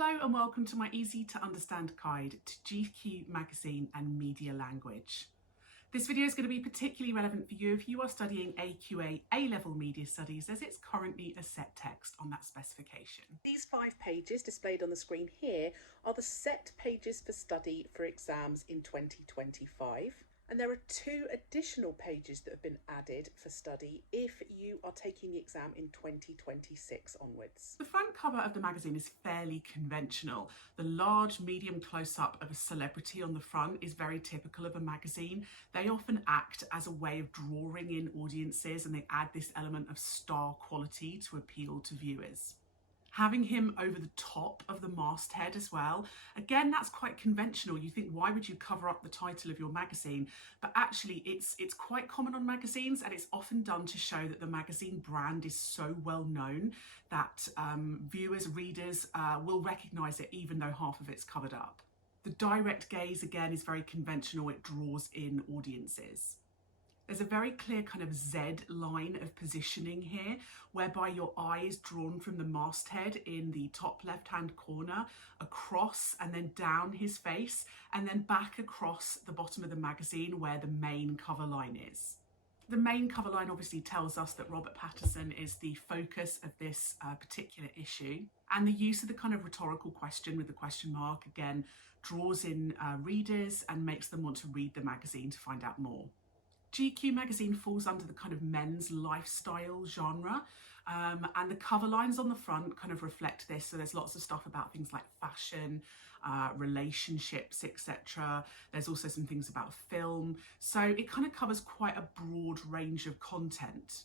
Hello and welcome to my easy to understand guide to GQ magazine and media language. This video is going to be particularly relevant for you if you are studying AQA A-level media studies, as it's currently a set text on that specification. These 5 pages displayed on the screen here are the set pages for study for exams in 2025. And there are 2 additional pages that have been added for study if you are taking the exam in 2026 onwards. The front cover of the magazine is fairly conventional. The large medium close-up of a celebrity on the front is very typical of a magazine. They often act as a way of drawing in audiences, and they add this element of star quality to appeal to viewers. Having him over the top of the masthead as well, again, that's quite conventional. You think, why would you cover up the title of your magazine? But actually it's quite common on magazines, and it's often done to show that the magazine brand is so well known that viewers, readers will recognise it even though half of it's covered up. The direct gaze, again, is very conventional. It draws in audiences. There's a very clear kind of Z line of positioning here, whereby your eye is drawn from the masthead in the top left-hand corner across and then down his face, and then back across the bottom of the magazine where the main cover line is. The main cover line obviously tells us that Robert Pattinson is the focus of this particular issue, and the use of the kind of rhetorical question with the question mark, again, draws in readers and makes them want to read the magazine to find out more. GQ magazine falls under the kind of men's lifestyle genre, and the cover lines on the front kind of reflect this. So there's lots of stuff about things like fashion, relationships, etc. There's also some things about film. So it kind of covers quite a broad range of content.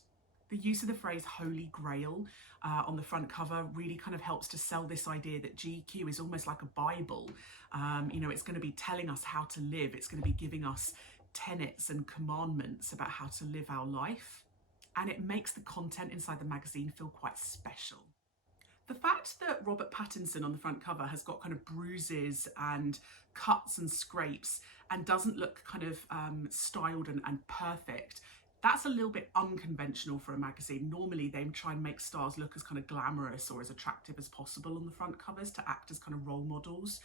The use of the phrase Holy Grail on the front cover really kind of helps to sell this idea that GQ is almost like a Bible. It's going to be telling us how to live. It's going to be giving us tenets and commandments about how to live our life, and it makes the content inside the magazine feel quite special. The fact that Robert Pattinson on the front cover has got kind of bruises and cuts and scrapes and doesn't look kind of styled and perfect, that's a little bit unconventional for a magazine. Normally they try and make stars look as kind of glamorous or as attractive as possible on the front covers to act as kind of role models.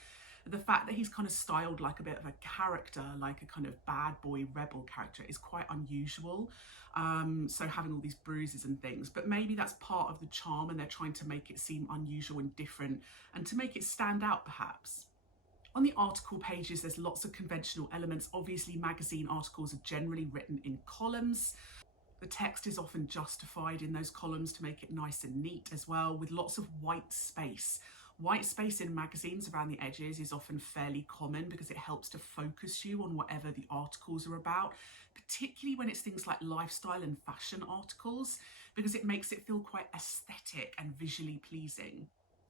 The fact that he's kind of styled like a bit of a character, like a kind of bad boy rebel character, is quite unusual. So having all these bruises and things, but maybe that's part of the charm, and they're trying to make it seem unusual and different and to make it stand out perhaps. On the article pages, there's lots of conventional elements. Obviously, magazine articles are generally written in columns. The text is often justified in those columns to make it nice and neat as well, with lots of white space. White space in magazines around the edges is often fairly common because it helps to focus you on whatever the articles are about, particularly when it's things like lifestyle and fashion articles, because it makes it feel quite aesthetic and visually pleasing.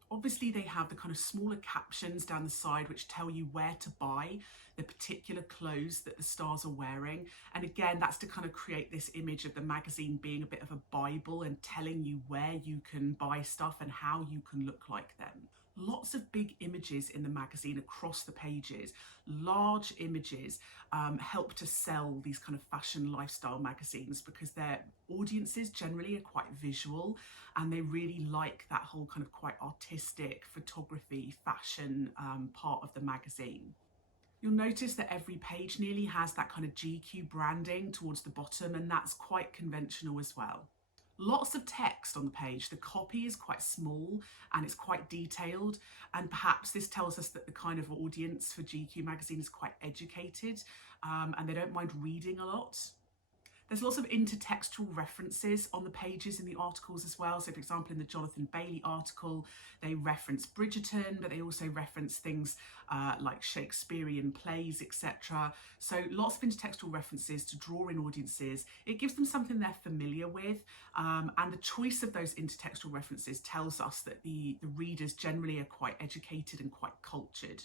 Obviously, they have the kind of smaller captions down the side which tell you where to buy the particular clothes that the stars are wearing. And again, that's to kind of create this image of the magazine being a bit of a Bible and telling you where you can buy stuff and how you can look like them. Lots of big images in the magazine across the pages. Large images help to sell these kind of fashion lifestyle magazines because their audiences generally are quite visual, and they really like that whole kind of quite artistic photography, fashion part of the magazine. You'll notice that every page nearly has that kind of GQ branding towards the bottom, and that's quite conventional as well. Lots of text on the page. The copy is quite small and it's quite detailed, and perhaps this tells us that the kind of audience for GQ magazine is quite educated and they don't mind reading a lot. There's lots of intertextual references on the pages in the articles as well. So for example, in the Jonathan Bailey article, they reference Bridgerton, but they also reference things like Shakespearean plays, etc. So lots of intertextual references to draw in audiences. It gives them something they're familiar with. And the choice of those intertextual references tells us that the readers generally are quite educated and quite cultured.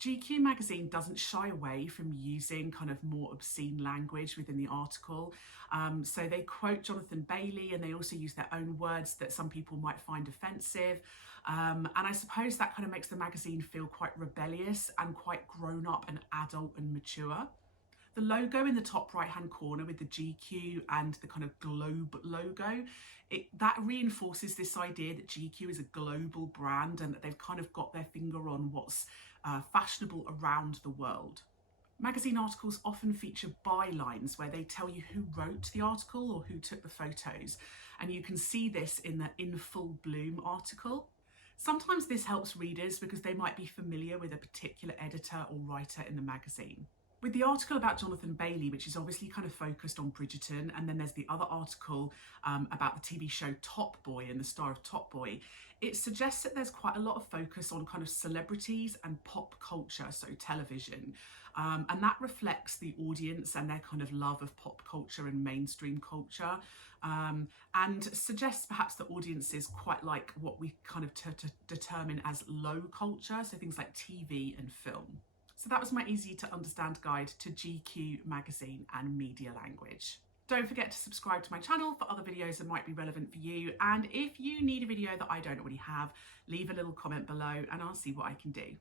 GQ magazine doesn't shy away from using kind of more obscene language within the article. So they quote Jonathan Bailey, and they also use their own words that some people might find offensive. And I suppose that kind of makes the magazine feel quite rebellious and quite grown up and adult and mature. The logo in the top right hand corner with the GQ and the kind of globe logo, that reinforces this idea that GQ is a global brand and that they've kind of got their finger on what's fashionable around the world. Magazine articles often feature bylines where they tell you who wrote the article or who took the photos, and you can see this in the In Full Bloom article. Sometimes this helps readers because they might be familiar with a particular editor or writer in the magazine. With the article about Jonathan Bailey, which is obviously kind of focused on Bridgerton, and then there's the other article about the TV show Top Boy and the star of Top Boy, it suggests that there's quite a lot of focus on kind of celebrities and pop culture, so television. And that reflects the audience and their kind of love of pop culture and mainstream culture, and suggests perhaps that audiences quite like what we kind of determine as low culture, so things like TV and film. So that was my easy to understand guide to GQ magazine and media language. Don't forget to subscribe to my channel for other videos that might be relevant for you. And if you need a video that I don't already have, leave a little comment below and I'll see what I can do.